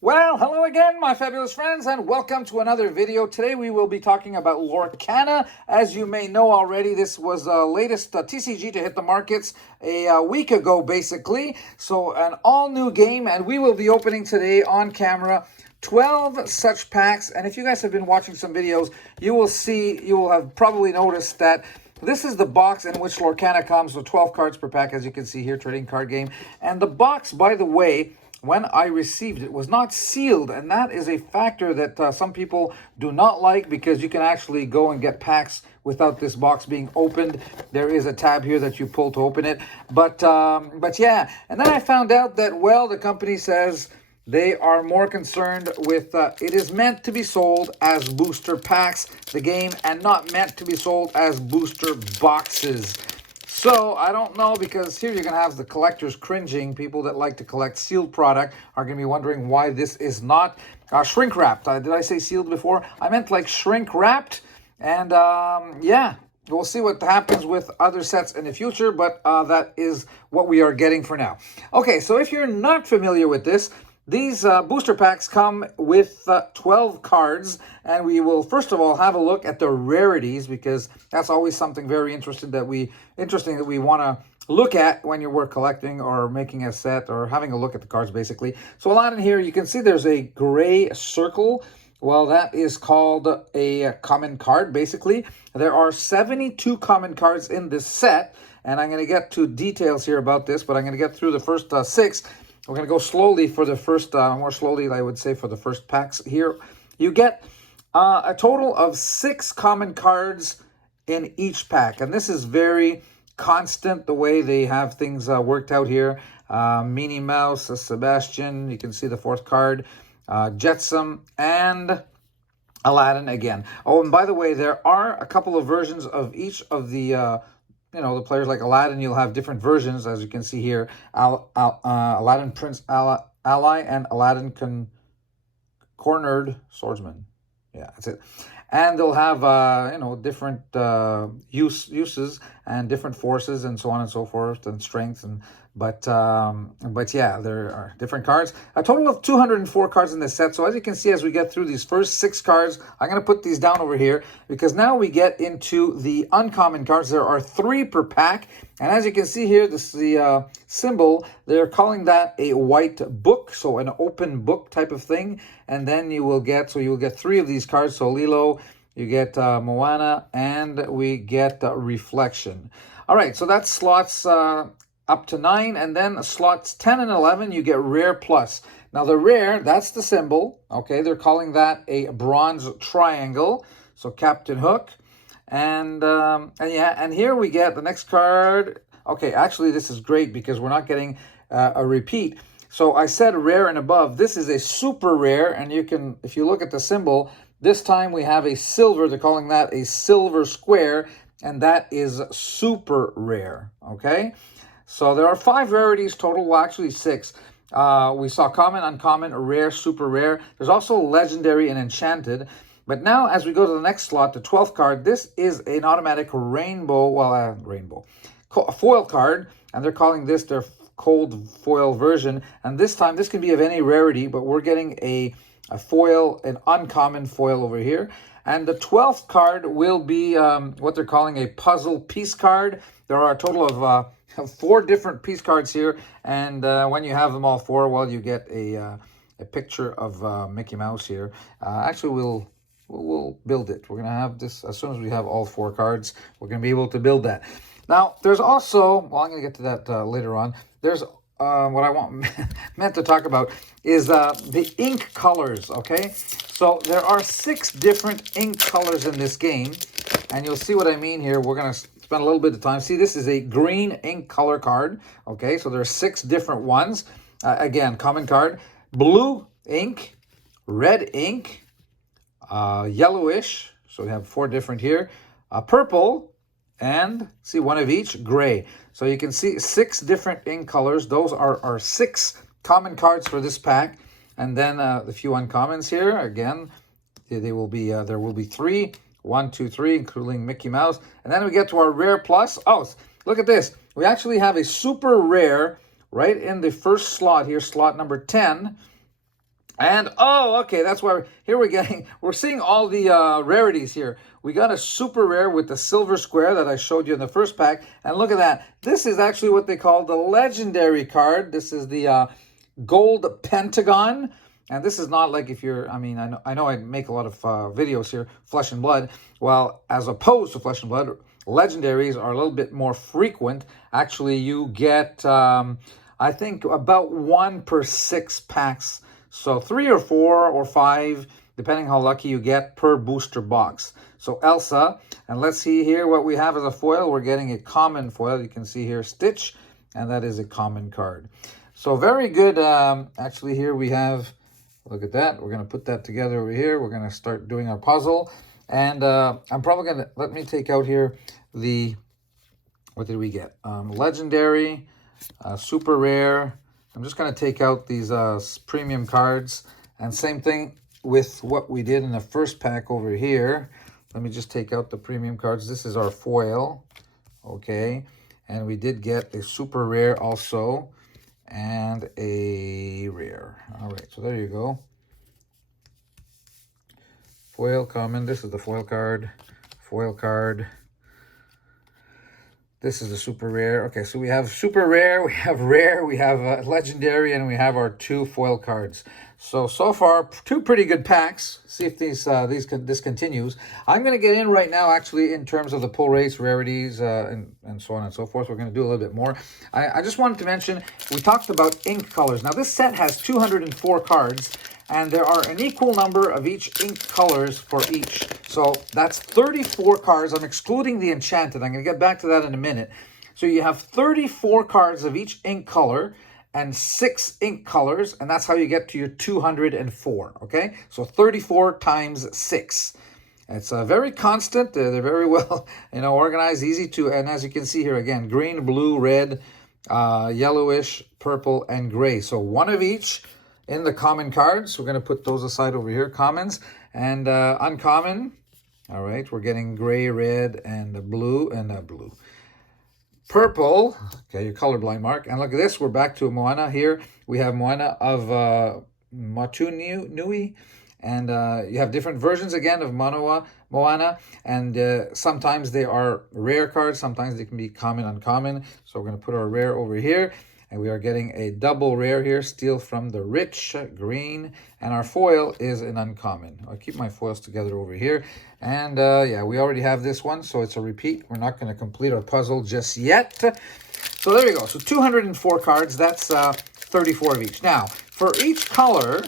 Well, hello again, my fabulous friends, and welcome to another video. Today we will be talking about Lorcana. As you may know already, this was the latest TCG to hit the markets a week ago, basically. So an all-new game, and we will be opening today on camera 12 such packs. And if you guys have been watching some videos, you will have probably noticed that this is the box in which Lorcana comes with 12 cards per pack, as you can see here, trading card game. And the box, by the way, when I received it, was not sealed, and that is a factor that some people do not like, because you can actually go and get packs without this box being opened. There is a tab here that you pull to open it, but yeah. And then I found out that, well, the company says they are more concerned with it is meant to be sold as booster packs, the game, and not meant to be sold as booster boxes. So, I don't know, because here you're going to have the collectors cringing. People that like to collect sealed product are going to be wondering why this is not shrink wrapped. Did I say sealed before? I meant like shrink wrapped. And yeah, we'll see what happens with other sets in the future, but that is what we are getting for now. Okay, so if you're not familiar with this, these booster packs come with 12 cards, and we will first of all have a look at the rarities, because that's always something very interesting that we want to look at when you're collecting or making a set or having a look at the cards, basically. So a lot in here, you can see there's a gray circle. Well, that is called a common card, basically. There are 72 common cards in this set, and I'm going to get to details here about this, but I'm going to get through the first 6. We're going to go slowly for the first, more slowly, I would say, for the first packs here. You get a total of 6 common cards in each pack. And this is very constant, the way they have things worked out here. Minnie Mouse, Sebastian, you can see the 4th card, Jetsam, and Aladdin again. Oh, and by the way, there are a couple of versions of each of the the players. Like Aladdin, you'll have different versions, as you can see here. Aladdin Prince Ally and Aladdin Cornered Swordsman. Yeah, that's it. And they'll have, different uses and different forces and so on and so forth, and strengths. But yeah, there are different cards. A total of 204 cards in this set. So as you can see, as we get through these first 6 cards, I'm going to put these down over here, because now we get into the uncommon cards. There are 3 per pack. And as you can see here, this is the symbol. They're calling that a white book, so an open book type of thing. And then you'll get 3 of these cards. So Lilo, you get Moana, and we get Reflection. All right, so that's slots up to 9, and then slots 10 and 11, you get Rare Plus. Now the rare, that's the symbol. Okay, they're calling that a bronze triangle. So Captain Hook. And yeah, and here we get the next card. Okay, actually this is great, because we're not getting a repeat. So I said rare and above. This is a super rare, and you can, if you look at the symbol, this time we have a silver. They're calling that a silver square, and that is super rare. Okay, so there are 5 rarities total. Well, actually 6. We saw common, uncommon, rare, super rare. There's also legendary and enchanted. But now, as we go to the next slot, the 12th card, this is an automatic foil card, and they're calling this their cold foil version. And this time, this can be of any rarity, but we're getting a foil, an uncommon foil over here. And the 12th card will be what they're calling a puzzle piece card. There are a total of 4 different piece cards here, and when you have them all 4, well, you get a picture of Mickey Mouse here. Actually, we'll build it. We're going to have this as soon as we have all 4 cards. We're going to be able to build that. Now, there's also, well, I'm going to get to that later on. There's what I meant to talk about is the ink colors, okay? So there are 6 different ink colors in this game, and you'll see what I mean here. We're going to spend a little bit of time. See, this is a green ink color card, okay? So there are 6 different ones. Again, common card. Blue ink, red ink, yellowish, so we have 4 different here, purple, and see, 1 of each, gray. So you can see 6 different ink colors. Those are our 6 common cards for this pack. And then the few uncommons here, again, there will be 3, 1, 2, 3, including Mickey Mouse. And then we get to our rare plus. Oh, look at this. We actually have a super rare right in the first slot here, slot number 10. And, oh, okay, that's why we're seeing all the rarities here. We got a super rare with the silver square that I showed you in the first pack. And look at that. This is actually what they call the legendary card. This is the gold pentagon. And this is not like if you're, I mean, I know I make a lot of videos here, Flesh and Blood. Well, as opposed to Flesh and Blood, legendaries are a little bit more frequent. Actually, you get, I think, about 1 per 6 packs. So 3 or 4 or 5, depending how lucky you get per booster box. So Elsa, and let's see here what we have as a foil. We're getting a common foil. You can see here Stitch, and that is a common card. So very good. Actually, here we have, look at that. We're going to put that together over here. We're going to start doing our puzzle. And I'm probably going to, let me take out here the, what did we get? Legendary, super rare. I'm just going to take out these premium cards. And same thing with what we did in the first pack over here. Let me just take out the premium cards. This is our foil. Okay. And we did get a super rare also. And a rare. All right. So there you go. Foil common. This is the foil card. Foil card. This is a super rare. Okay, so we have super rare, we have rare, we have legendary, and we have our 2 foil cards. So far, 2 pretty good packs. See if this continues. I'm going to get in right now, actually, in terms of the pull rates, rarities, and so on and so forth. We're going to do a little bit more. I just wanted to mention, we talked about ink colors. Now, this set has 204 cards, and there are an equal number of each ink colors for each. So that's 34 cards. I'm excluding the enchanted. I'm going to get back to that in a minute. So you have 34 cards of each ink color and 6 ink colors, and that's how you get to your 204, okay? So 34 times 6. It's very constant. They're very well, organized, easy to, and as you can see here again, green, blue, red, yellowish, purple, and gray. So 1 of each in the common cards. We're going to put those aside over here, commons. And uncommon, all right, we're getting gray, red, and blue, blue. Purple, okay, your colorblind mark. And look at this, we're back to Moana here. We have Moana of Motu Nui. And you have different versions, again, of Moana. And sometimes they are rare cards. Sometimes they can be common, uncommon. So we're going to put our rare over here. And we are getting a double rare here, Steal from the Rich, green. And our foil is an uncommon. I'll keep my foils together over here. And yeah, we already have this one, so it's a repeat. We're not going to complete our puzzle just yet. So there you go. So 204 cards, that's 34 of each. Now, for each color,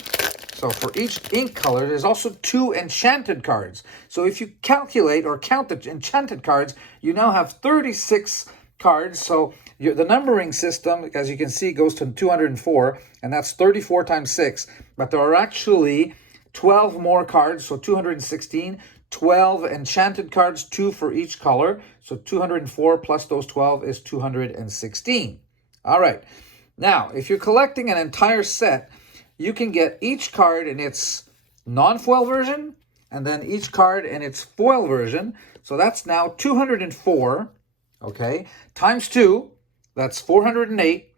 so for each ink color, there's also 2 enchanted cards. So if you calculate or count the enchanted cards, you now have 36 cards. So the numbering system, as you can see, goes to 204, and that's 34 times 6. But there are actually 12 more cards, so 216, 12 enchanted cards, 2 for each color. So 204 plus those 12 is 216. All right. Now, if you're collecting an entire set, you can get each card in its non-foil version, and then each card in its foil version. So that's now 204, okay, times 2. That's 408.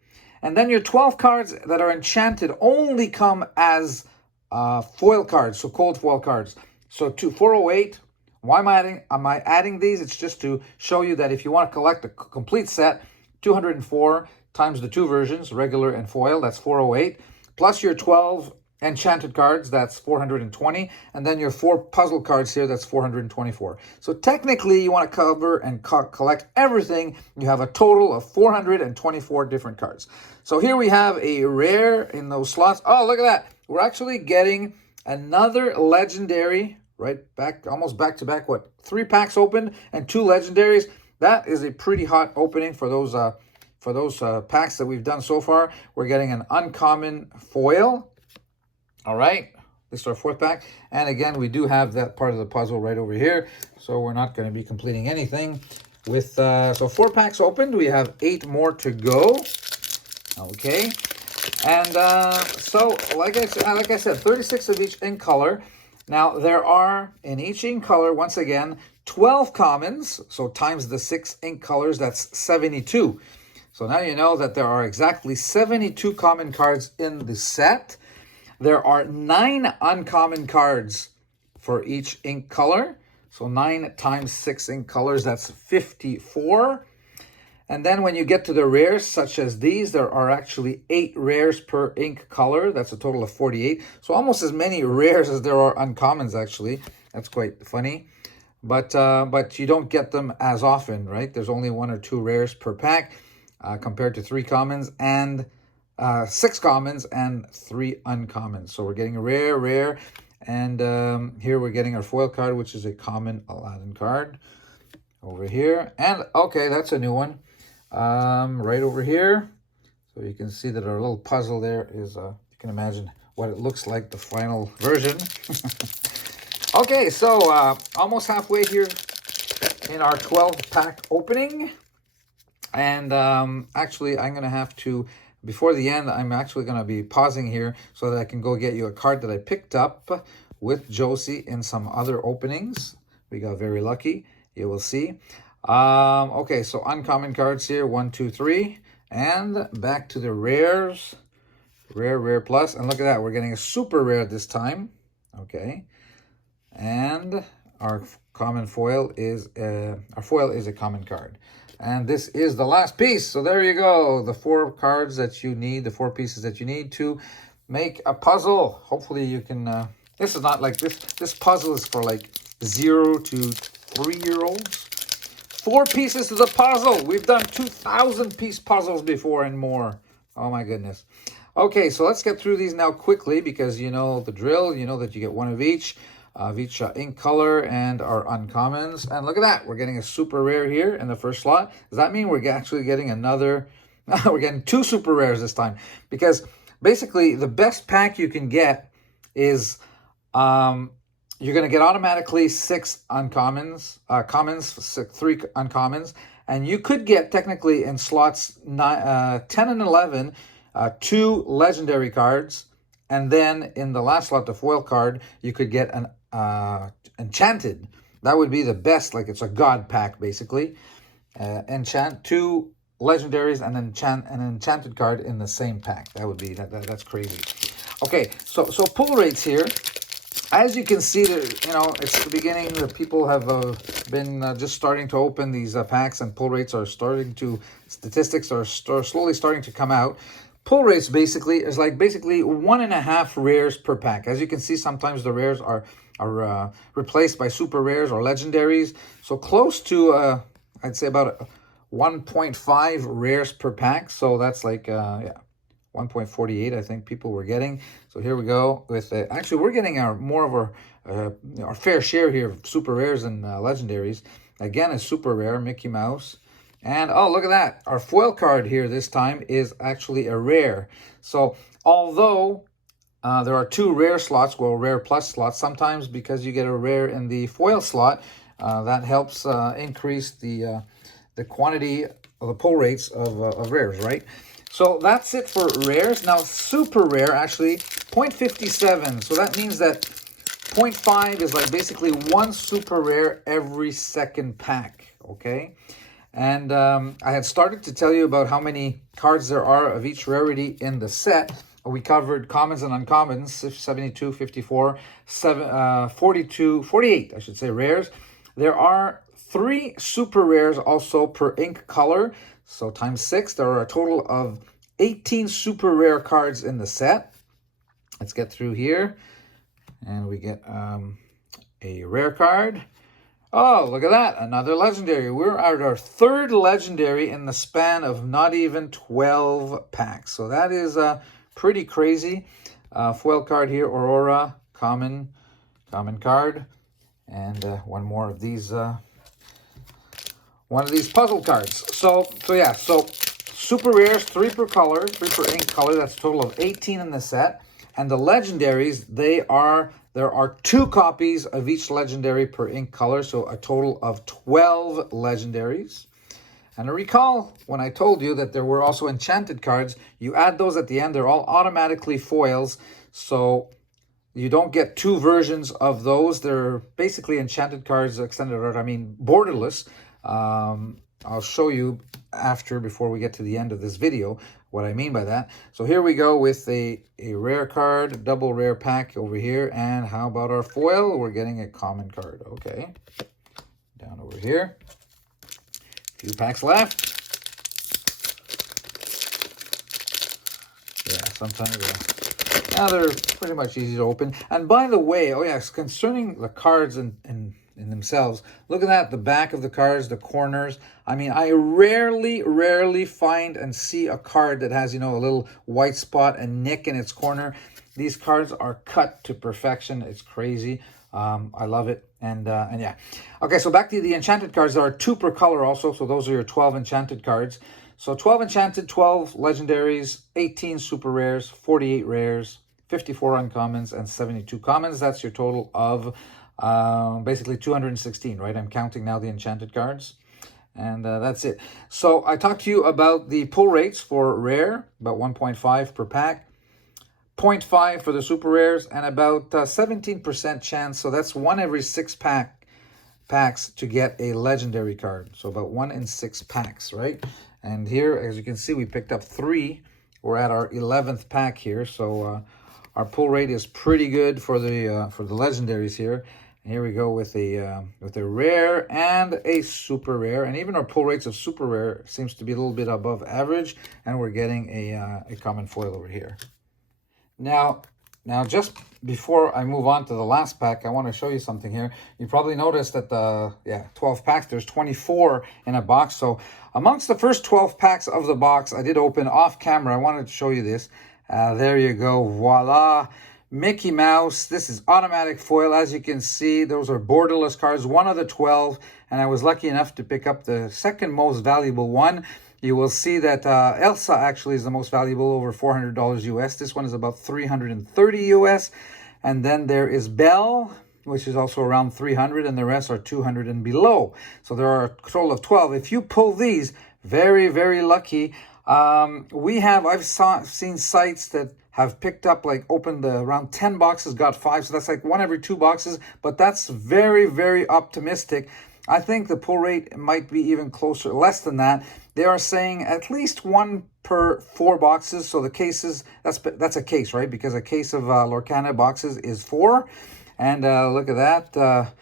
And then your 12 cards that are enchanted only come as foil cards, so cold foil cards. So 408. Why am I adding these? It's just to show you that if you want to collect a complete set, 204 times the 2 versions, regular and foil, that's 408. Plus your 12 enchanted cards, that's 420. And then your 4 puzzle cards here, that's 424. So technically, you want to cover and collect everything. You have a total of 424 different cards. So here we have a rare in those slots. Oh, look at that. We're actually getting another legendary, right? Almost back to back, 3 packs opened and 2 legendaries. That is a pretty hot opening for those packs that we've done so far. We're getting an uncommon foil. All right, this is our 4th pack. And again, we do have that part of the puzzle right over here. So we're not going to be completing anything with, so 4 packs opened. We have 8 more to go. Okay. And so like I said, 36 of each ink color. Now there are in each ink color, once again, 12 commons. So times the 6 ink colors, that's 72. So now you know that there are exactly 72 common cards in the set. There are 9 uncommon cards for each ink color. So 9 times 6 ink colors, that's 54. And then when you get to the rares, such as these, there are actually 8 rares per ink color. That's a total of 48. So almost as many rares as there are uncommons, actually. That's quite funny. But you don't get them as often, right? There's only 1 or 2 rares per pack compared to 3 commons and 6 commons and 3 uncommons. So we're getting a rare, and here we're getting our foil card, which is a common Aladdin card over here. And okay, that's a new one. Right over here. So you can see that our little puzzle there is, you can imagine what it looks like, the final version. Okay, so almost halfway here in our 12-pack opening. And actually, I'm going to have to, before the end, I'm actually going to be pausing here so that I can go get you a card that I picked up with Josie in some other openings. We got very lucky. You will see. Okay, so uncommon cards here, 1, 2, 3. And back to the rares. Rare plus. And look at that, we're getting a super rare this time. Okay. And our common foil is a common card. And this is the last piece. So there you go. The 4 cards that you need, the 4 pieces that you need to make a puzzle. Hopefully you can, this is not like this puzzle is for like 0 to 3-year-olds. 4 pieces to the puzzle. We've done 2,000-piece puzzles before and more. Oh my goodness. Okay, so let's get through these now quickly because you know the drill. You know that you get 1 of each ink color and our uncommons. And look at that. We're getting a super rare here in the first slot. Does that mean we're actually getting another? We're getting 2 super rares this time because basically the best pack you can get is you're going to get automatically 6 uncommons, commons, 3 uncommons, and you could get technically in slots 10 and 11, 2 legendary cards, and then in the last slot, the foil card, you could get an enchanted. That would be the best, like it's a god pack basically. 2 legendaries and an enchanted card in the same pack. That would be that's crazy. Okay, so pull rates here. As you can see, you know, it's the beginning. The people have been just starting to open these packs, and pull rates are starting to, statistics are slowly starting to come out. Pull rates basically is like 1.5 rares per pack. As you can see, sometimes the rares are replaced by super rares or legendaries. So close to, I'd say about 1.5 rares per pack. So that's like, yeah. 1.48, I think people were getting. So here we go with actually we're getting more of our fair share here of super rares and legendaries. Again, a super rare Mickey Mouse, and oh, look at that, our foil card here this time is actually a rare. So although there are 2 rare slots, well, rare plus slots, sometimes because you get a rare in the foil slot, that helps increase the quantity of the pull rates of rares, right? So that's it for rares. Now, super rare, actually, 0.57. So that means that 0.5 is like basically 1 super rare every second pack, okay? And I had started to tell you about how many cards there are of each rarity in the set. We covered commons and uncommons, 72, 54, 42, 48, I should say, rares. There are 3 super rares also per ink color. So times 6, there are a total of 18 super rare cards in the set. Let's get through here. And we get a rare card. Oh, look at that. Another legendary. We're at our 3rd legendary in the span of not even 12 packs. So that is pretty crazy. Foil card here, Aurora, common card. And one more of these... one of these puzzle cards. So yeah, so super rares, 3 per color, 3 per ink color. That's a total of 18 in the set. And the legendaries, there are 2 copies of each legendary per ink color, so a total of 12 legendaries. And I recall when I told you that there were also enchanted cards, you add those at the end, they're all automatically foils, so you don't get 2 versions of those. They're basically enchanted cards, extended art, I mean borderless. I'll show you before we get to the end of this video, what I mean by that. So here we go with a rare card, double rare pack over here. And how about our foil? We're getting a common card. Okay. Down over here. A few packs left. Yeah, sometimes now they're pretty much easy to open. And by the way, oh yes, concerning the cards in themselves, look at that, the back of the cards, the corners. I mean, I rarely find and see a card that has, you know, a little white spot and nick in its corner. These cards are cut to perfection. It's crazy. I love it. And yeah. Okay, so back to the enchanted cards. There are 2 per color also. So those are your 12 enchanted cards. So 12 enchanted, 12 legendaries, 18 super rares, 48 rares, 54 uncommons, and 72 commons. That's your total of basically 216, right? I'm counting now the enchanted cards. And that's it. So I talked to you about the pull rates for rare, about 1.5 per pack. 0.5 for the super rares, and about 17% chance. So that's 1 every 6 packs to get a legendary card. So about 1 in 6 packs, right? And here, as you can see, we picked up 3. We're at our 11th pack here. So our pull rate is pretty good for the legendaries here. And here we go with a rare and a super rare, and even our pull rates of super rare seems to be a little bit above average. And we're getting a common foil over here. Now, just before I move on to the last pack, I want to show you something here. You probably noticed that 12 packs, there's 24 in a box. So amongst the first 12 packs of the box, I did open off camera. I wanted to show you this. There you go. Voila. Mickey Mouse. This is automatic foil. As you can see, those are borderless cards, 1 of the 12. And I was lucky enough to pick up the second most valuable one. You will see that Elsa actually is the most valuable, over $400 US. This one is about $330 US. And then there is Belle, which is also around 300, and the rest are 200 and below. So there are a total of 12. If you pull these, very lucky. I've seen sites that have picked up, like, opened around 10 boxes, got 5. So that's like 1 every 2 boxes. But that's very optimistic. I think the pull rate might be even closer, less than that. They are saying at least 1 per 4 boxes. So the cases, that's a case, right? Because a case of Lorcana boxes is 4. And look at that.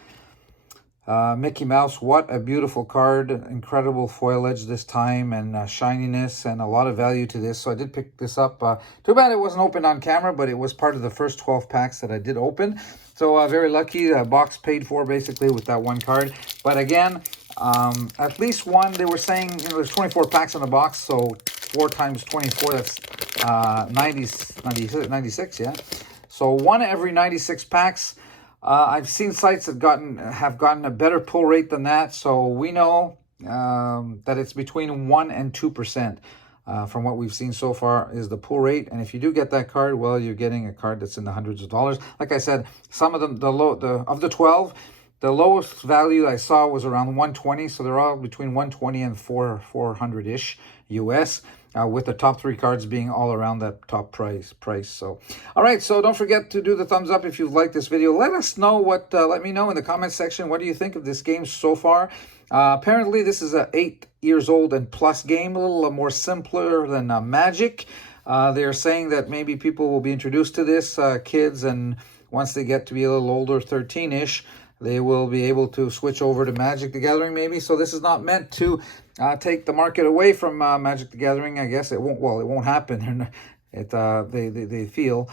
Mickey Mouse, what a beautiful card. Incredible foliage this time, and shininess, and a lot of value to this. So I did pick this up. Too bad it wasn't opened on camera, but it was part of the first 12 packs that I did open. So very lucky. Box paid for basically with that 1 card. But again, at least 1. They were saying, you know, there's 24 packs in the box, so 4 times 24, that's 96, yeah. So 1 every 96 packs. I've seen sites that have gotten a better pull rate than that. So we know that it's between 1 and 2%. From what we've seen so far is the pull rate. And if you do get that card, well, you're getting a card that's in the hundreds of dollars. Like I said, some of them, of the 12, the lowest value I saw was around 120. So they're all between 120 and 400-ish US, with the top 3 cards being all around that top price. So, all right. So don't forget to do the thumbs up if you've liked this video. Let us know let me know in the comment section. What do you think of this game so far? Apparently this is a 8 years old and plus game, a little more simpler than Magic. They are saying that maybe people will be introduced to this, kids, and once they get to be a little older, 13-ish, they will be able to switch over to Magic the Gathering maybe. So this is not meant to take the market away from Magic the Gathering. I guess it won't. Well, it won't happen. They feel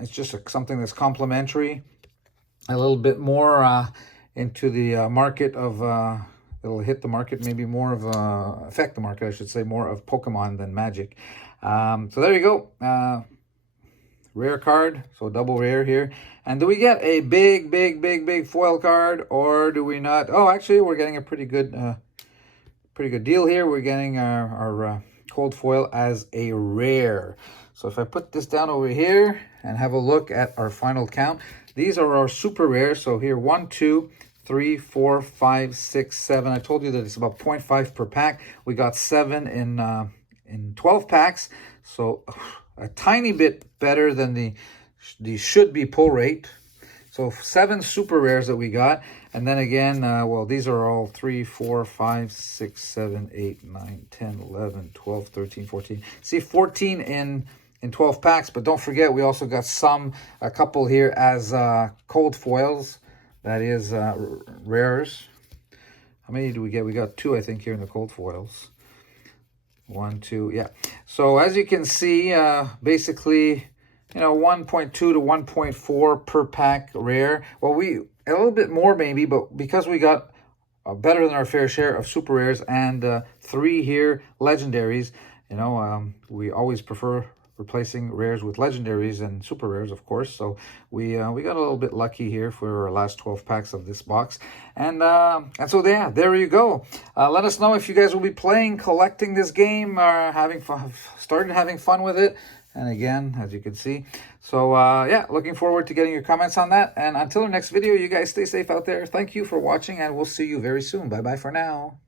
it's just something that's complementary, a little bit more into the market of. It'll hit the market, maybe more of affect the market, I should say, more of Pokemon than Magic. So there you go. Rare card, so double rare here. And do we get a big foil card, or do we not? Oh, actually, we're getting a pretty good deal here. We're getting our cold foil as a rare. So if I put this down over here and have a look at our final count, these are our super rares. So here, 1, 2, 3, 4, 5, 6, 7. I told you that it's about 0.5 per pack. We got 7 in 12 packs. So a tiny bit better than the should-be pull rate. So 7 super rares that we got. And then again, well, these are all 3, 4, 5, 6, 7, 8, 9, 10, 11, 12, 13, 14. See, 14 in 12 packs. But don't forget, we also got a couple here as cold foils. That is rares. How many do we get? We got 2, I think, here in the cold foils. 1, 2, yeah. So as you can see, basically, you know, 1.2 to 1.4 per pack rare. Well, a little bit more maybe, but because we got better than our fair share of super rares and 3 here legendaries, you know, we always prefer replacing rares with legendaries and super rares, of course. So we got a little bit lucky here for our last 12 packs of this box. And so yeah, there you go. Let us know if you guys will be playing, collecting this game, or started having fun with it. And again, as you can see. So yeah, looking forward to getting your comments on that. And until the next video, you guys stay safe out there. Thank you for watching, and we'll see you very soon. Bye-bye for now.